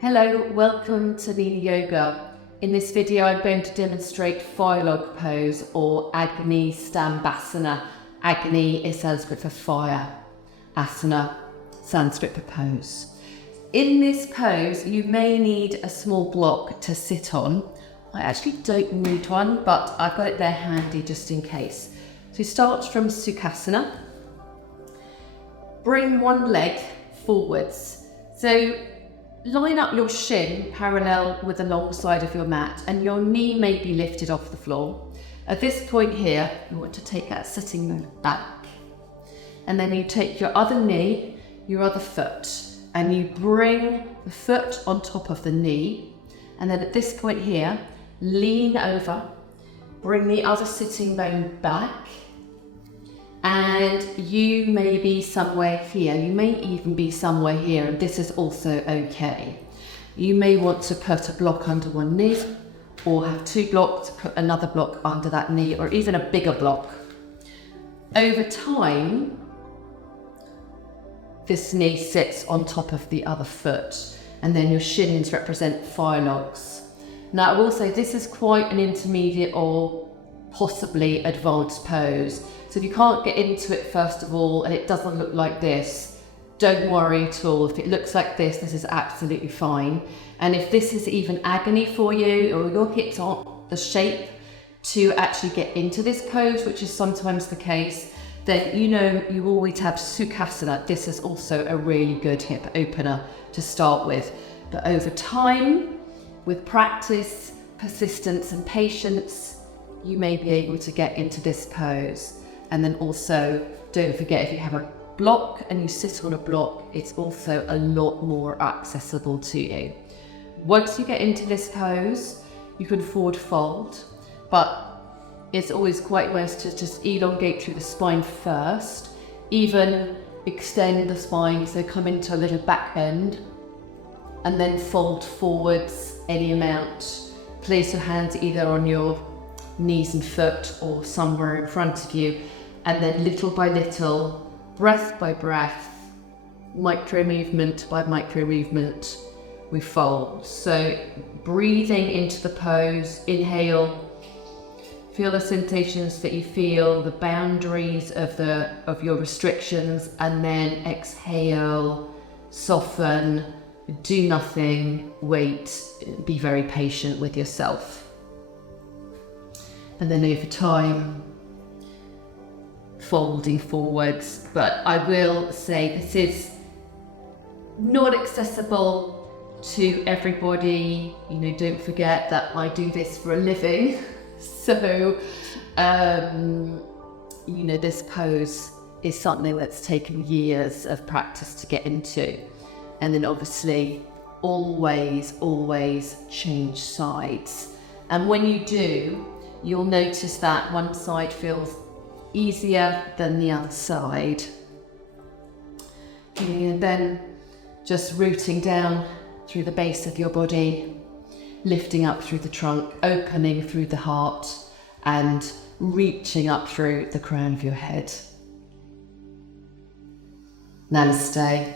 Hello, welcome to Lean Yoga. In this video I'm going to demonstrate fire log pose or Agnistambhasana. Agni is Sanskrit for fire, asana, Sanskrit for pose. In this pose you may need a small block to sit on. I actually don't need one, but I've got it there handy just in case. So start from Sukhasana. Bring one leg forwards. So line up your shin parallel with the long side of your mat and your knee may be lifted off the floor. At this point here, you want to take that sitting back. And then you take your other knee, your other foot, and you bring the foot on top of the knee. And then at this point here, lean over, bring the other sitting bone back. And you may be somewhere here, you may even be somewhere here, and this is also okay. You may want to put a block under one knee, or have two blocks, put another block under that knee, or even a bigger block. Over time, this knee sits on top of the other foot, and then your shins represent fire logs. Now I will say this is quite an intermediate or possibly advanced pose. So if you can't get into it first of all and it doesn't look like this, don't worry at all. If it looks like this is absolutely fine. And if this is even agony for you or your hips aren't the shape to actually get into this pose, which is sometimes the case, then you know you always have Sukhasana. This is also a really good hip opener to start with. But over time, with practice, persistence and patience, you may be able to get into this pose. And then also, don't forget, if you have a block and you sit on a block, it's also a lot more accessible to you. Once you get into this pose, you can forward fold, but it's always quite nice to just elongate through the spine first, even extend the spine, so come into a little back bend, and then fold forwards any amount. Place your hands either on your knees and foot or somewhere in front of you, and then little by little, breath by breath, micro movement by micro movement, we fold. So breathing into the pose, inhale, feel the sensations that you feel, the boundaries of your restrictions, and then exhale, soften, do nothing, wait, be very patient with yourself. And then over time, folding forwards. But I will say this is not accessible to everybody. You know, don't forget that I do this for a living. So, you know, this pose is something that's taken years of practice to get into. And then obviously, always change sides. And when you do, you'll notice that one side feels easier than the other side. And then just rooting down through the base of your body, lifting up through the trunk, opening through the heart, and reaching up through the crown of your head. Namaste.